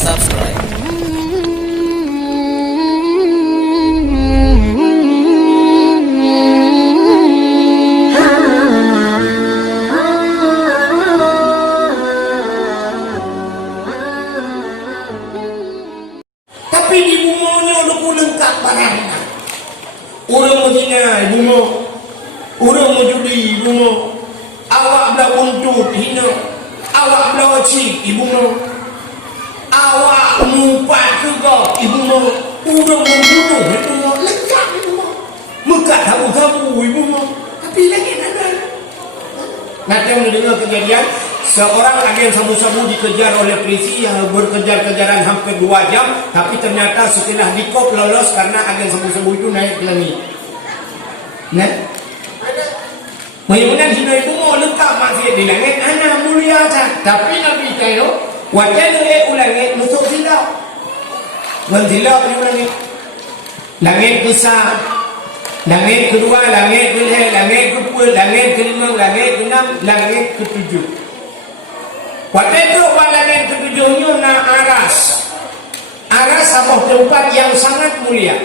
subscribe. Tapi di bumanya lu lengkap barangnya. Orang menghina ibu mo, orang menjudi ibu mo, awak belah untuk hina, awak belah wajib ibu mo, awak mumpat juga ibu mo, orang membunuh ibu mo, lengkap ibu mo, mekat habu-habu ibu mo. Tapi lagi ada. Nanti mendengar kejadian seorang agen sabu-sabu dikejar oleh polisi yang berkejar-kejaran hampir 2 jam, tapi ternyata setelah dikop lolos karena agen sabu-sabu itu naik ke langit. Nah, mudah-mudahan hidup itu mau lengkap masih di langit, anak mulia saja. Tapi Nabi kata, wajah ulangit nusuk silap, mensilap di langit. Langit besar, langit kedua, langit ke-6, langit ke-10, langit ke-5, langit ke-6, langit ke-7. Waktu itu langit ke-7-nya na aras. Aras sebuah tempat yang sangat mulia.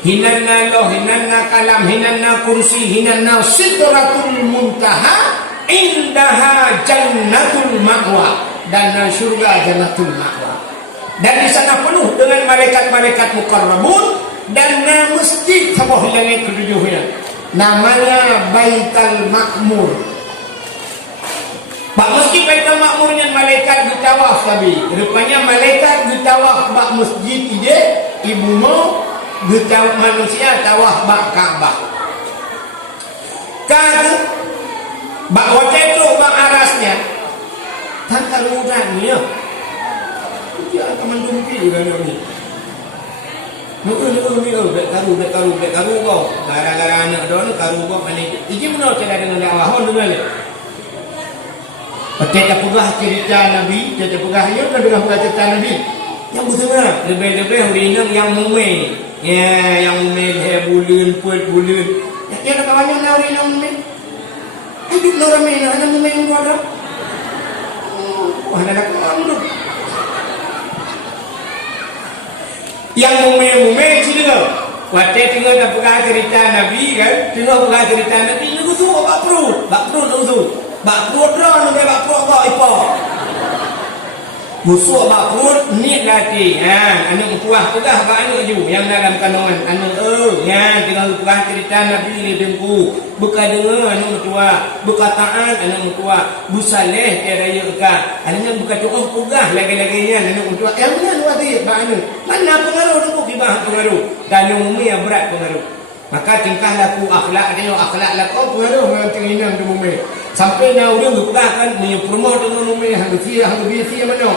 Hinanna loh, hinanna kalam, hinanna kursi, hinanna sidratul muntaha, indaha jannatul ma'wa. Dan surga jannatul ma'wa. Dan di sana penuh dengan malaikat-malaikat mukarramun. Dan masjid sebuah langit ke-7-nya. Namanya Baitul Ma'mur. Bak masjid Baitul Ma'murnya malaikat ditawaf tadi. Rupanya malaikat ditawaf bak masjid ide, ibu mau ditawaf manusia tawaf bak Ka'bah. Kan bak wajah itu bak arasnya. Tak karudannya. Dia teman tumpi juga ni. Dek karu kau. Gara-gara anak don karu kau ani. Iki benar tidak dengan dakwah dengar. Kita pegah cerita Nabi, kita pegah ya kan dengan cerita Nabi. Yang betul lebih-lebih orang yang mumai. Ya, yang mumai bulan, bulan. Ya nak kawannya nak orang yang mumai. Hidup orang mumai, anak mumai yang ada. Wah, nak kawan tu. Yang mumai cerita. Waktu tengok nak pegah cerita Nabi kan, tengok pegah cerita Nabi ni tu bak perut tu. Bak perut dah ni bak perut kau ipo. Musuh bak perut ni lagi. Anu puah tegah bak anu ju yang dalam kandungan anu ya tinggal puah cerita Nabi ni dengku. Buka dengar anu tua, buka taat anu tua, busaleh raya ka. Anu buka cukup pugah lagi-laginya anu tua. Yang mana wati bak anu. Mana pengaruh tu kibah pengaruh. Dan yang umi berat pengaruh. Maka tingkah laku akhlak dia akhlak laku pengaruh dengan tingginan tu umi. Sampai na orang berpegahkan menyempurna dengan umumnya hang biasa mana.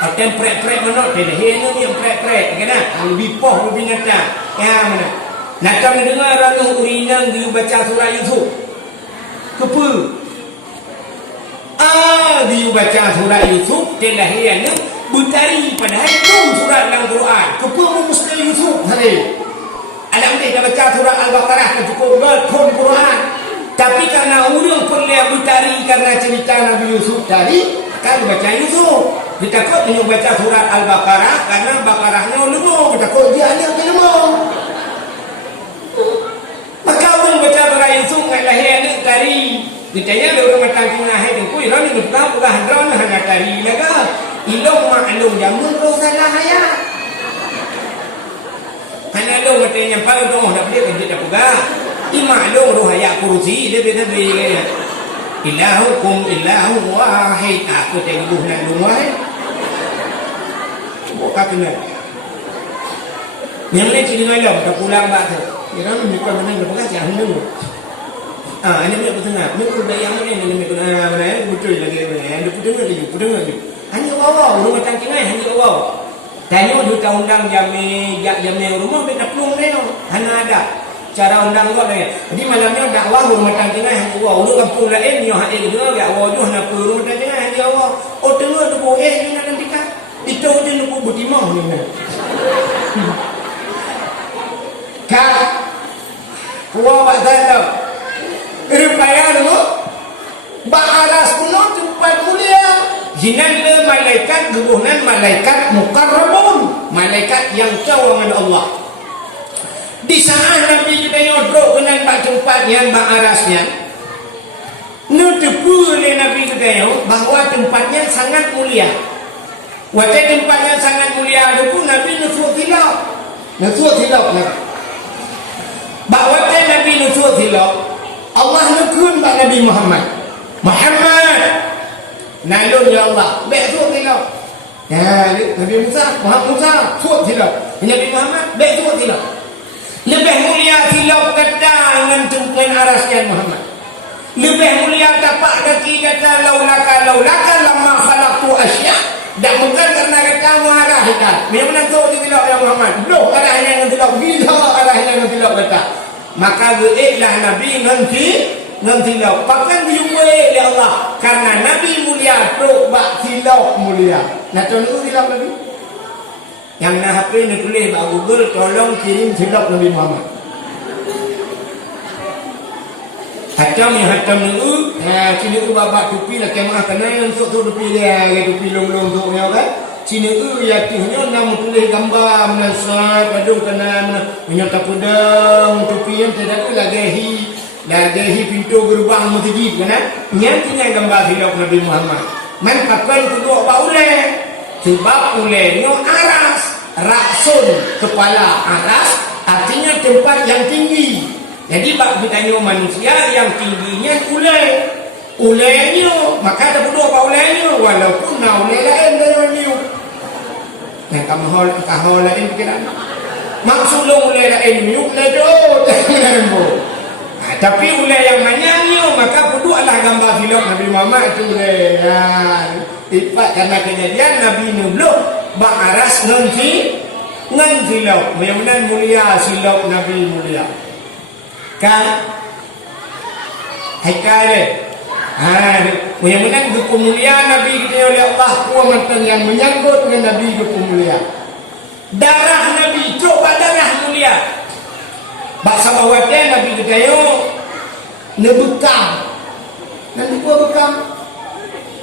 Akan prek-prek mana dia hena ni yang prek-prek kan hang bipoh binatang. Ya mana. Nak kami dengar orang urinang dia baca surah Yusuf. Kepa. Dia baca surah Yusuf dia lahirnya bertari padahal itu surah dalam Quran. Kepa mesti Yusuf hari. Alam dia baca surah Al-Baqarah cukup berkon Quran. Tapi karena orang perlu bertari karena cerita Nabi Yusuf tadi, kan baca Yusuf. Kita kok tengok baca surat Al-Baqarah karena Baqarahnya lemah. Kita kok dia anak lemah. Maka orang baca surah Yusuf ngai lahir anak tari. Ditanya ada orang matang tengah hai tengku iran ni bukan bukan hadron hanya tari laga. Ilong maklum jamun ro salah haya. Hanya ada orang yang paling tu dah boleh kerja dah pegah. Imaklum roh ayat kursi dia beda-beda kaya. Ilahukum ilahu wahid. Aku tengok nak lumai. Buka kena. Yang lain ciri malam dah pulang bak tu. Dia kan bukan mana dia pegang siang dulu. Ini dia bertengah. Ni udah yang mana ni mana betul lagi mana. Dia puteng lagi. Hanya awal rumah tangga hanya awal. Tanya duta undang jamnya rumah beta pelung dia. Hanya ada cara undang kau ni. Jadi malamnya dakwah rumah tangga hanya awal. Orang kampung lain yang hadir juga gak awal juga nak rumah tangga hanya awal. Oh tengok tu boleh ni nak nanti kan. Itu je nak bertimah ni. Kak, kau buat tahu. Rupanya tu, bak aras kuno tempat mulia. jinan le malaikat geruhnan malaikat muqarrabun, malaikat yang cawangan Allah. Di saat Nabi kita duduk dengan bak tempat yang bak arasnya, nutupu oleh Nabi kita bahawa tempatnya sangat mulia. Wajah tempatnya sangat mulia itu pun Nabi nusuk tilap Nabi. Bahawa Nabi nusuk tilap, Allah nukun bak Nabi Muhammad nalun ya Allah, baik suat tilap. Ya, Nabi Muhammad Musa suat tilap. Nabi Muhammad baik suat tilap. Lebih mulia tilap kata dengan araskan Muhammad. Lebih mulia tapak kaki kata laulaka lama khalaqtu asya. Dan bukan karena kata muharahkan. Memang nak tahu tilap ya Muhammad. Belum arahnya dengan tilap. Bila arahnya dengan tilap kata. Maka geiklah Nabi dengan tilap. Bahkan diumai oleh Allah. Karena Nabi mulia teruk bak tilap mulia. Nak tahu tilap Nabi? Yang nak HP ni tulis bak Google, tolong kirim tilap Nabi Muhammad. Hatam ni sini babak tupi lah kemah kena yang sok tu tupi dia, tupi long-long tu kan. Sini ya tuhnya nama tulis gambar menasat padung kena menyata pedang tupi yang tidak lagi pintu gerbang masjid kan. Yang tinggal gambar tilap Nabi Muhammad. Man pakai kedua bak ulai. Sebab ulainya aras, raksun kepala aras artinya tempat yang tinggi. Jadi bak ditanya manusia yang tingginya ulainya, maka ada berdua bak ulainya walaupun ulai lain dari ni. Yang kamu lain pikiran. Maksud ulai lain ni ulai tu. Tapi ulai yang manyanya maka berdua lah gambar filem Nabi Muhammad tu ulai. Ipat karena kejadian Nabi Nubluk bak aras nanti ngan silap mudah-mudahan mulia silap Nabi mulia kan haikal mudah-mudahan buku mulia Nabi kita oleh Allah kuamatan yang menyangkut dengan Nabi buku mulia darah Nabi coba darah mulia bak sabawatnya Nabi kita nebekam nanti gua bekam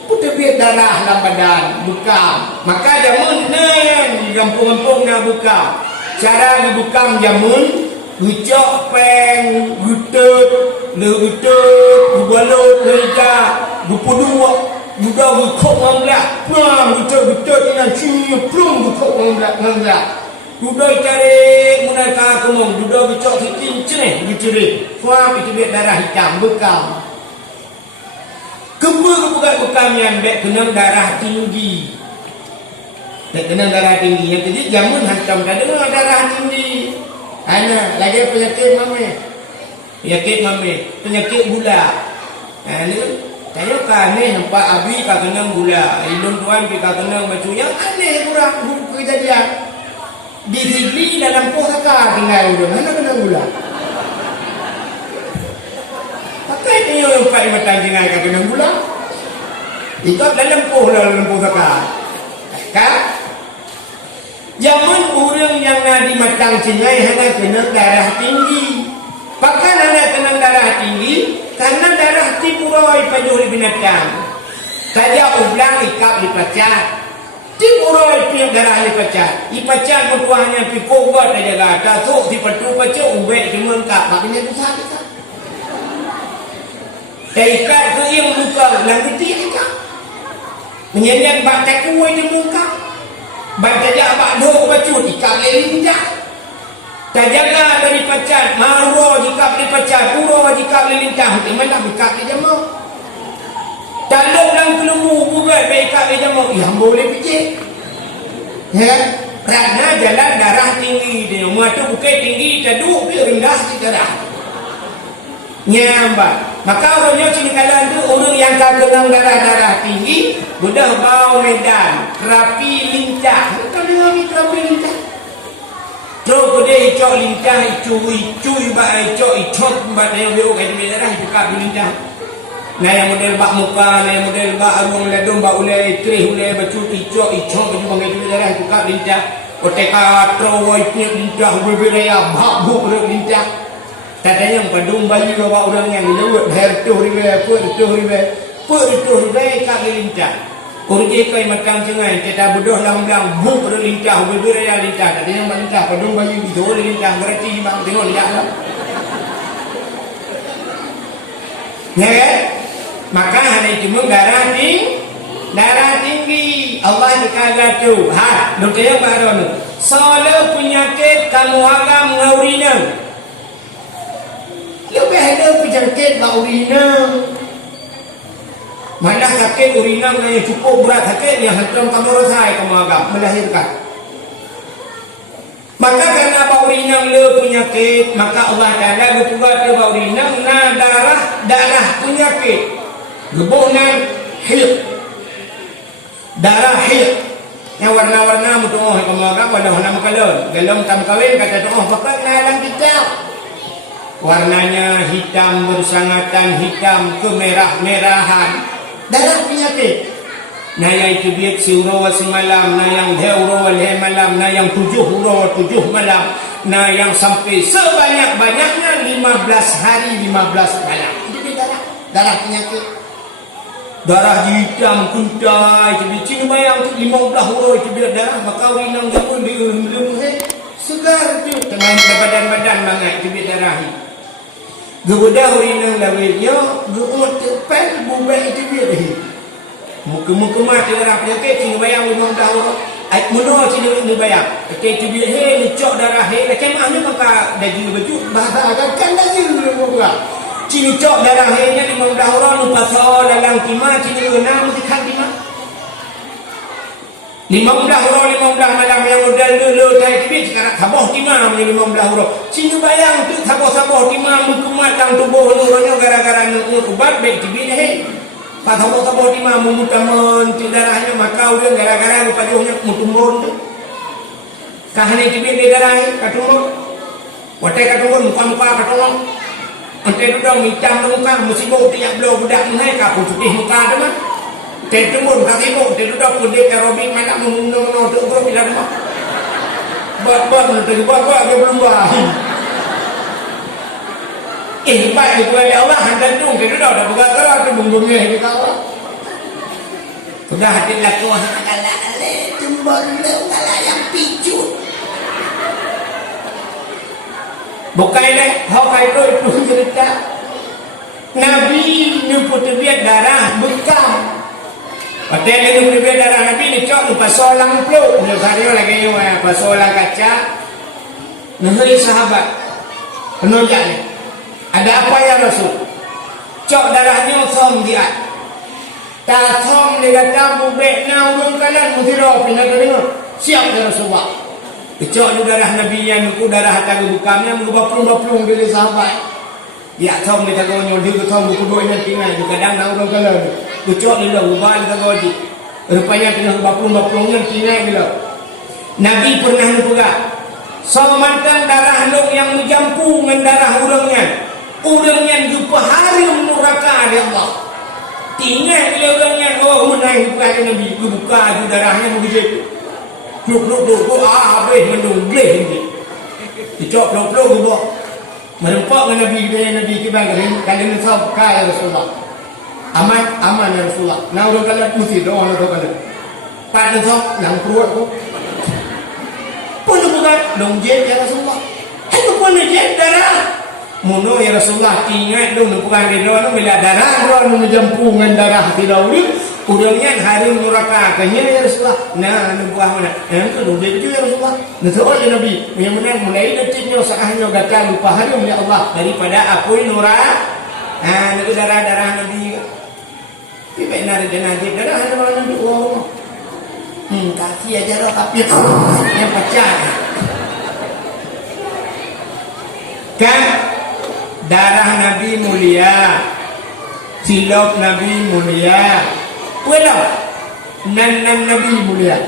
putih biar darah dalam badan bekam. Maka jamun di kampung-kampung nak bekam. Cara dibekam jamun gucok peng, gutut, gubalut, leja, gupudu, juga gukok ngamlak, plum gutut dengan cumi plum gukok ngamlak. Duduk cari munaka kemung, duduk gucok hitin ceneh, gucuri. Fuam itu biar darah hitam bekam. Bekam yang kena darah tinggi. Kena darah tinggi. Yang jadi jamun hantam darah tinggi. Ana lagi penyakit mame. Penyakit gula. Saya kan nampak abi kau kena gula. Ilun tuan kita kena macam yang aneh kurang kejadian. Di Ridley dalam pusaka tinggal dia. Mana kena gula? Pakai ni yang pakai mata jengai kau kena gula. Ikut dalam pusaka. Kan? Zaman orang yang nak dimatang jengai hanya kena darah tinggi. Bahkan hanya kena darah tinggi karena darah tipuroi pajuri binatang. Saja ulang ikap dipacat. Tipuroi piang darah dipacat. Dipacat bertuahnya pipuk buat aja gata. So dipatu pacat ubek cuma engkap. Maknanya susah kita. Ikat ke yang buka lagi tiap. Menyanyian baca kuih di muka. Baca jabak duk bacut ikat lelincah. Tak jaga dari pacat. Marwah jika beli pacat. Pura jika beli lincah. Di mana ikat di jemuk. Taluk dan kelemu buat ikat di jemuk. Yang boleh pijik. Ya. Kerana jalan darah tinggi. Dia mata bukit tinggi. Jaduk dia rendah di darah. Nyambat. Maka orangnya cinikalan tu orang yang tak kenal darah-darah tinggi mudah bau medan rapi lincah. Kau dengar ni rapi lincah terus dia icok lincah icui bak icok bak yang biru kayak darah buka lincah. Nah yang model bak muka, nah yang model bak arung ladung bak ulai trih ulai bacut icok baju bangai darah buka lincah. Oteka terowoi punya lincah berbeda bak buk lincah. Katanya padung bayi bawa orang yang lewat hair tu ribe, per tu ribe, kak lincah. Urji kai macam cengai kita bodoh lang-lang bu pada lintah berbeza yang lintah tadi yang lintah padung bayi itu lintah berarti bang tengok lihat lah. Ya kan? Maka hanya cuma darah tinggi Allah dikagak tu. Ha, dokter yang baru ni. Soal penyakit kamu agam ngaurina. Lebih ada penyakit ngaurina. Mana sakit urinam yang cukup berat sakit yang hentam kamu rasai kamu agak melahirkan. Maka karena urinam le penyakit, maka Allah Taala bertugas ke urinam na darah penyakit. Gebunan hil. Darah hil. Yang warna-warna mutuh kamu agak warna makalon. Galong tam kawin kata tu pakai dalam kitab. Warnanya hitam bersangatan hitam kemerah-merahan. Darah penyakit. Na yang itu biak si urawa si malam, na yang dia urawa le malam, na yang 7 urawa 7 malam, na yang sampai sebanyak-banyaknya 15 hari 15 malam. Itu dia darah penyakit. Darah hitam kuntai, jadi cina bayang tu 15 urawa itu dia darah, maka winang dia pun dia segar tu. Tengah badan-badan banget itu dia darah. Gebudah urinang lawetnya, gebudah tepel bubek itu dia dah. Muka-muka mati darah penyakit, cina bayang memang dah orang. Aik muda cina ni bayang. Itu dia, hei, lecok darah, hei. Macam mana maka daging baju, bahasa agakkan daging dulu pula. Cina cok darah, hei, ni memang dah orang, lupa soal dalam kima, cina renang, mesti kan kima. 15 orang malam yang modal dulu saya tibit sekarang sabah timah punya 15 orang. Cina bayang tu sabah timah mengkemat dalam tubuh orangnya gara-gara nak ubat baik tibit dah. Pas sabah timah memutaman darahnya maka dia gara-gara lupa johnya mutumbon tu. Kahani tibit dia darah katumbon. Watai katumbon muka katumbon. Ante tu dah hitam muka musibah tiap belah budak mengai kapur putih muka tu mah. Tetemon kaki mo, tetudah pun dia terobi mana mengundur tu belum bilang mah. Buat nanti buat dia belum buat. Baik itu Allah hendak tu tetudah dah buka kerana tu bunggungnya kita Allah. Sudah hati laku kalau ale tumbon le kalau yang picut. Bukan deh, hau kai tu cerita. Nabi nyebut dia darah bekam. Hotel itu berbeza darah Nabi ni cok lupa solang peluk. Dia hari lagi ni apa solang kaca. Nahai sahabat penunjuk ni. Ada apa ya Rasul? Cok darahnya som dia. Tak som dia kata bubek na urung kanan musiro pindah tengok. Siap ya Rasulullah. Cok ni darah Nabi yang aku darah tangga bukamnya mengubah-ubah dari sahabat. Ya som dia kata nyodi ke som buku doanya tinggal kadang na urung kanan. Kucuk ni lah, ubah ni tak wajib. Rupanya kena bapung-bapungnya tinggal bila. Nabi pernah lupa. Samantan darah nuk yang menjampu dengan darah urangnya. Urangnya jumpa hari muraka di Allah. Tinggal bila urangnya, oh menaik buka Nabi. Buka tu darahnya begitu. Pluk-pluk, habis menungglih ni. Kucuk pluk-pluk ubah. Merempak dengan Nabi kibang kali ni sahab kaya Rasulullah. Aman ya Rasulullah. Nah orang kalau mesti doa orang kalau. Pak nak yang keluar tu. Pun bukan dong jet ya Rasulullah. Itu pun jet darah. Mono ya Rasulullah ingat dong bukan di doa bila darah orang menjampungan darah tidak boleh. Udangnya hari neraka kanya ya Rasulullah. Nah buah mana? Itu dong jet ya Rasulullah. Nasoal ya Nabi. Yang mana mulai detiknya saahnya gatal lupa hari ya Allah daripada apoi neraka. Itu darah Nabi. Baik nari jenazah darah ada mana tu oh. Kaki aja lah tapi yang pecah. Kan darah Nabi mulia, silap Nabi mulia, pulau nan Nabi mulia.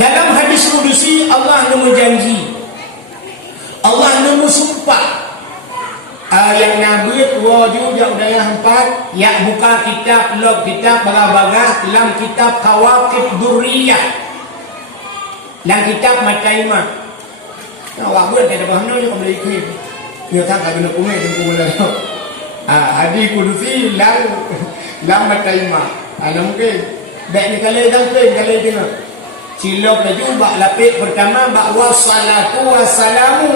Dalam hadis kudusi Allah nemu janji, Allah nemu sumpah. Yang Nabi wajib udayah 4 ya buka kitab log kitab baga-baga dalam kitab Kawakib Durriyah dalam kitab Mataimah. Nah wabut ada bahannya kamu boleh ikut. Dia tak ada kumai dan kumai. Hadis kudusi dalam Mataimah. Ada mungkin. Baik ni kalau jangkin, kalau tengok. Cilok laju, bak lapik pertama, bak wassalatu wassalamu.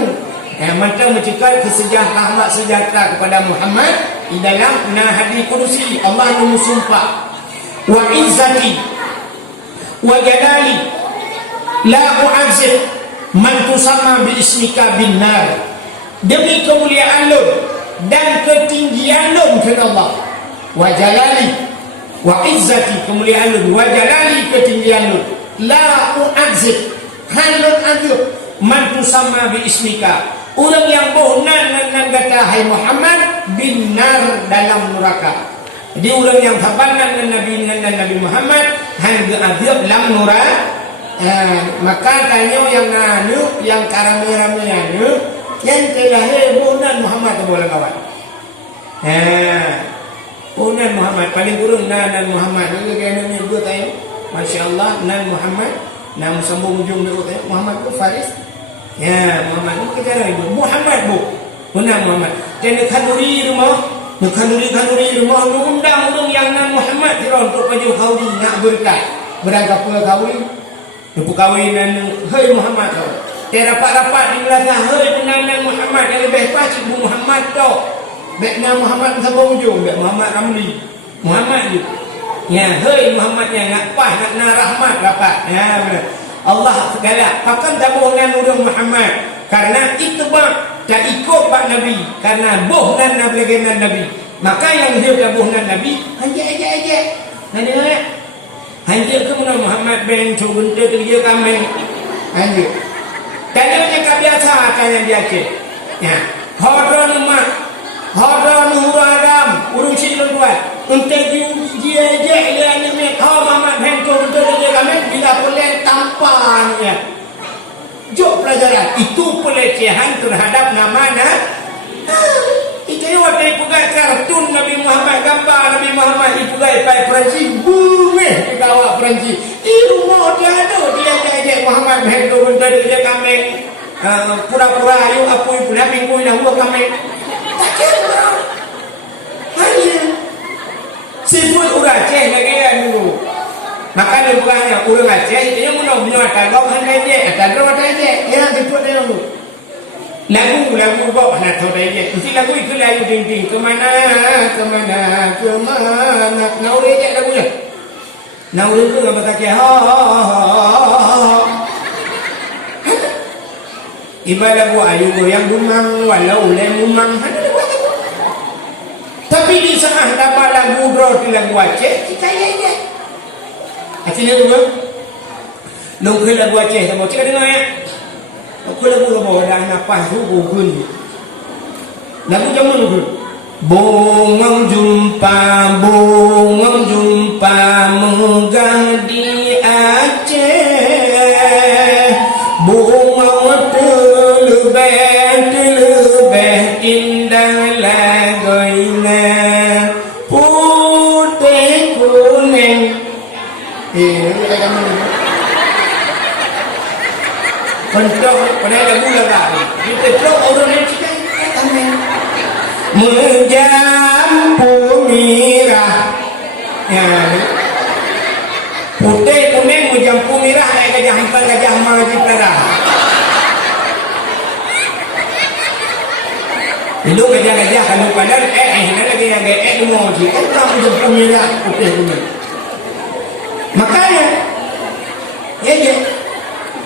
Mantap mencikal kesejahteraan rahmat sejahtera kepada Muhammad di dalam hadis kudusi. Allah memusumpah. Wa izzati wa jalali la u'azzib man tusamma bi ismika bin nar. Demi kemuliaan lu dan ketinggian lu kepada Allah. Wa jalali wa izzati, kemuliaan lu, wa jalali, ketinggian lu, la u'azzib, halun azib man tusamma bi ismika, orang yang bohnan dengan kata hai Muhammad bin nar, dalam neraka. Jadi orang yang tabanan dengan Nabi Muhammad hang azab dalam neraka. Maka tanya yang anu, yang karami-rami anu, yang telah bohnan Muhammad tu boleh kawan. Bohnan Muhammad paling kurang nan Muhammad ni kena ni buat tanya. Masya-Allah, nan Muhammad, nama sambung ujung dia kata Muhammad tu Faris. Ya, Muhammad tu kejar itu. Muhammad bu. Benar Muhammad. Jadi kanduri rumah, kanduri rumah undang yang nan Muhammad dia untuk baju kaudi nak berkat. Berangkat pula kaudi. Lepas kawinan, hei Muhammad tu. Dia rapat-rapat di belakang, hei nan Muhammad yang lebih pasti bu Muhammad tu. Baiknya Muhammad sambung ujung, baik Muhammad Ramli. Muhammad tu. Ya, hei Muhammad yang nak pas, nak rahmat dapat. Ya, benar. Allah galak. Pakan tak bohongan orang Muhammad. Karena itu tak ikut Pak Nabi. Karena bohongan Nabi. Maka yang dia tak bohongan Nabi, hanjak. Hanjak. Hanjak ke mana Muhammad ben coba dia kami. Hanjak. Tanya macam biasa tanya dia ke. Ya. Hadron mak. Hadron huradam. Urung silur buat. Untuk dia yang ni kau Muhammad Henko untuk dia kami bila boleh tampannya. Jok pelajaran itu pelecehan terhadap nama itu waktu ipugai kartun Nabi Muhammad, gambar Nabi Muhammad ipugai pai Perancis bumi dibawa Perancis. Itu mau dia ada dia Muhammad Henko untuk dia kami pura-pura ayu apa ibu Nabi pun dah buat kami. Tak kira. Hanya sebut orang Aceh lagi dulu. Maka dia bukannya orang Aceh dia mula menyatakan kau hendak dia, tak ada dia. Dia sebut dia dulu. Lagu bawa nak tahu dia. Mesti lagu itu lagu ding kemana. Nauri je lagunya. Nauri itu apa tak kira. Ibarat lagu ayu yang gumang walau lemumang. Tapi di sana dapat lagu di lagu Aceh, kita ya. Akhirnya dulu, nunggu lagu Aceh, sama cakap dengar ya. Aku lagu apa? Dah nafas tu bugun. Lagu zaman dulu. Bongong jumpa megah di Aceh. Bongong telebeh indah lagoina. Putih kuning. Kontok pada lagu lagi. Kita tahu orang yang kita tahu. Menjampu mirah. Ya. Putih kuning menjampu mirah kayak gajah maju pada. Itu gajah kalau padahal lagi yang mau kita tak menjampu mirah putih kuning. Makanya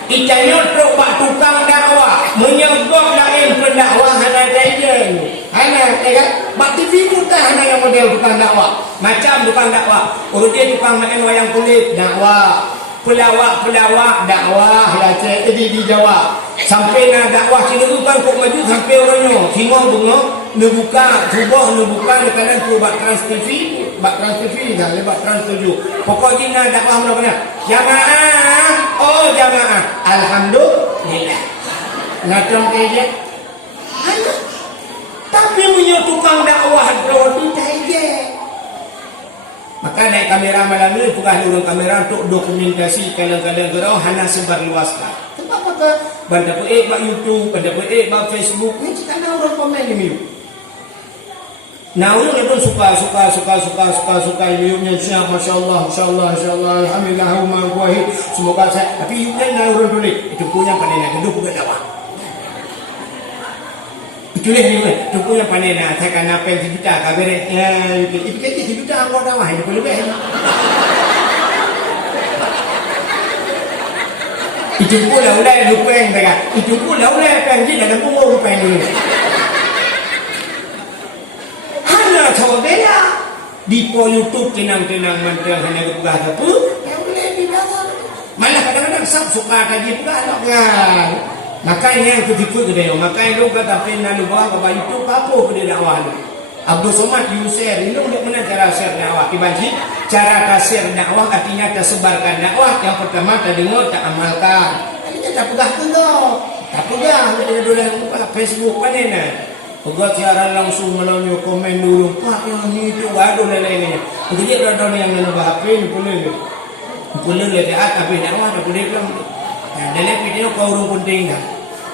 kita nyuruh pak tukang dakwah menyebut lain pendakwah hana saja. Hana kan? Pak TV mudah hana yang model tukang dakwah. Macam tukang dakwah. Urut dia tukang main wayang kulit dakwah. Pelawak dakwah lah di Jawa. Sampai nak dakwah sini bukan kok maju sampai orangnya. Tengok nebuka dekat tu bak Trans TV dah lebat Trans 7. Pokoknya nak dakwah mana-mana. Jamaah. Alhamdulillah. Ngacung kaya. Tapi punya tukang dakwah tu kaya. Maka naik kamera malam ni bukan orang kamera untuk dokumentasi kadang-kadang gerau hanya sebarluaskan. Sebab apa? Banda bak YouTube, bak Facebook, ni kita nak orang komen ni. Nah, orang pun suka yuknya siap, masya Allah, alhamdulillah, wahid, semoga saya. Tapi yuknya nak orang tulis itu punya panennya, itu bukan dakwah. Itulah itu punya panennya. Saya kan apa yang kita kabar itu kita anggap dakwah itu boleh ber. Itu pula ulai lupa yang mereka. Itu pula ulai pengen dalam umur lupa yang dulu. Coba di YouTube tenang-tenang mantel hanya buka satu, yang boleh dibaca. Malah kadang-kadang suka kaji buka kan. Makanya yang ketipu ke dia, makanya lu kata pernah lu bawa ke YouTube apa ke dia dakwah lu. Abdul Somad you share, ini untuk mana cara share dakwah? Ibaji cara share dakwah artinya tersebarkan dakwah. Yang pertama tak dengar, tak amalkan. Artinya tak pegang tu, tak pegang. Dia dulu buka Facebook mana ni? Pegawai siaran langsung melalui komen dulu. Pak yang itu waduh lain-lainnya. Jadi dia ada yang nambah HP ni boleh lihat tapi dakwah tak boleh bilang. Dalam video kau urung penting dah.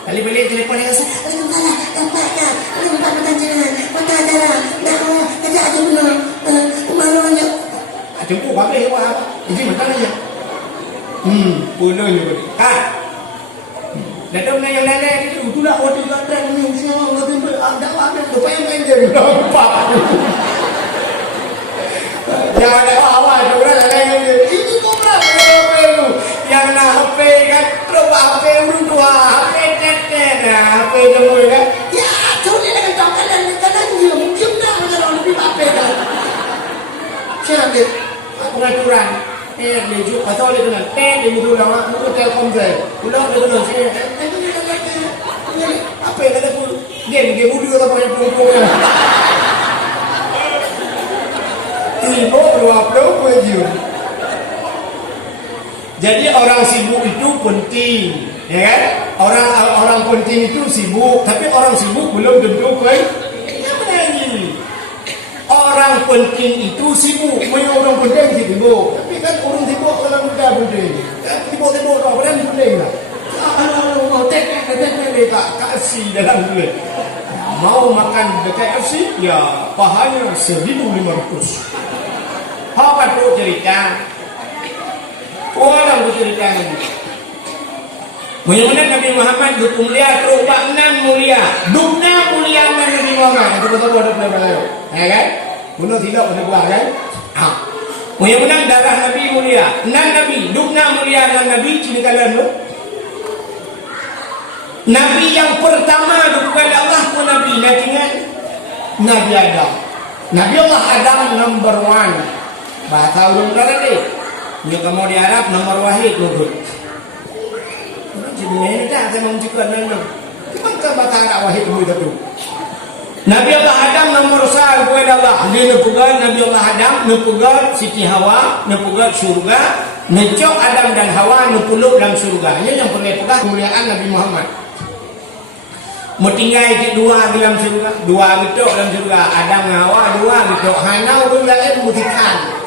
Kali balik telefon dia kata, "Salah, tempat dah. Tempat pertanyaan, mata darah, dakwah, ada dulu. Malunya." Jemput habis apa? Ini macam aja. Boleh. Datang yang lain itu itulah waktu datang ni semua waktu dakwah ada lupa yang main jadi nampak. Jangan dakwah awal orang lain itu kau berapa itu yang nak HP kan terus HP orang tua HP tetet HP semua kan ya tu ni nak tahu kadang jom dah macam lebih HP kan siapa pengaturan leju atau dia dengan di mulut lama mulut telkom saya pulang dia dengan saya apa yang kata pun dia mulut apa yang pun ibu berapa je. Jadi orang sibuk itu penting, ya kan? Orang penting itu sibuk, tapi orang sibuk belum tentu baik. Apa lagi? Orang penting itu sibuk, orang penting sibuk. Tapi kan orang sibuk kalau muda penting. Sibuk apa yang penting lah. Mau tek kasih dalam duit. Mau makan dekat KFC, ya pahalanya 1.500. Apa tu cerita? Orang bercerita ini. Mulia Nabi Muhammad dukung mulia, terubah mulia, dukna mulia Nabi Muhammad. Itu betul ada pelajaran, ya kan? Bunuh tidak pada buah kan? Mulia darah Nabi mulia, Nabi dukna mulia Nabi cini kalian tu. Nabi yang pertama kepada Allah pun Nabi ingat Nabi Adam. Nabi Allah Adam number 1. Bahasa urung tadi. Dia kamu di Arab nomor wahid lutut. Jadi ini dah saya menunjukkan memang. Cuma ke bahasa Arab wahid itu. Nabi Allah Adam nomor 1 kepada Allah. Dia nepugar Nabi Allah Adam, nepugar Siti Hawa, nepugar surga, necok Adam dan Hawa nepuluk dalam surga. Ini yang pernah pegang kemuliaan Nabi Muhammad. Mau tinggal itu 2 dalam surga, 2 gitu dalam surga. Adam dan Hawa 2 gitu. Hanau pun lagi mutikan.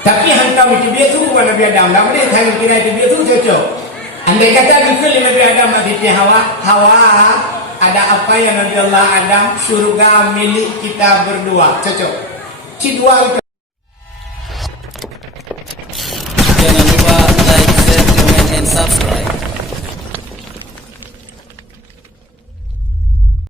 Tapi hantam itu dia tu bukan Nabi Adam. Tak boleh saya kira itu dia tu cocok. Andai kata dikul Nabi Adam Siti Hawa, ada apa yang Nabi Allah Adam surga milik kita berdua. Cocok. Cidua itu. Jangan lupa like, share, comment, and subscribe.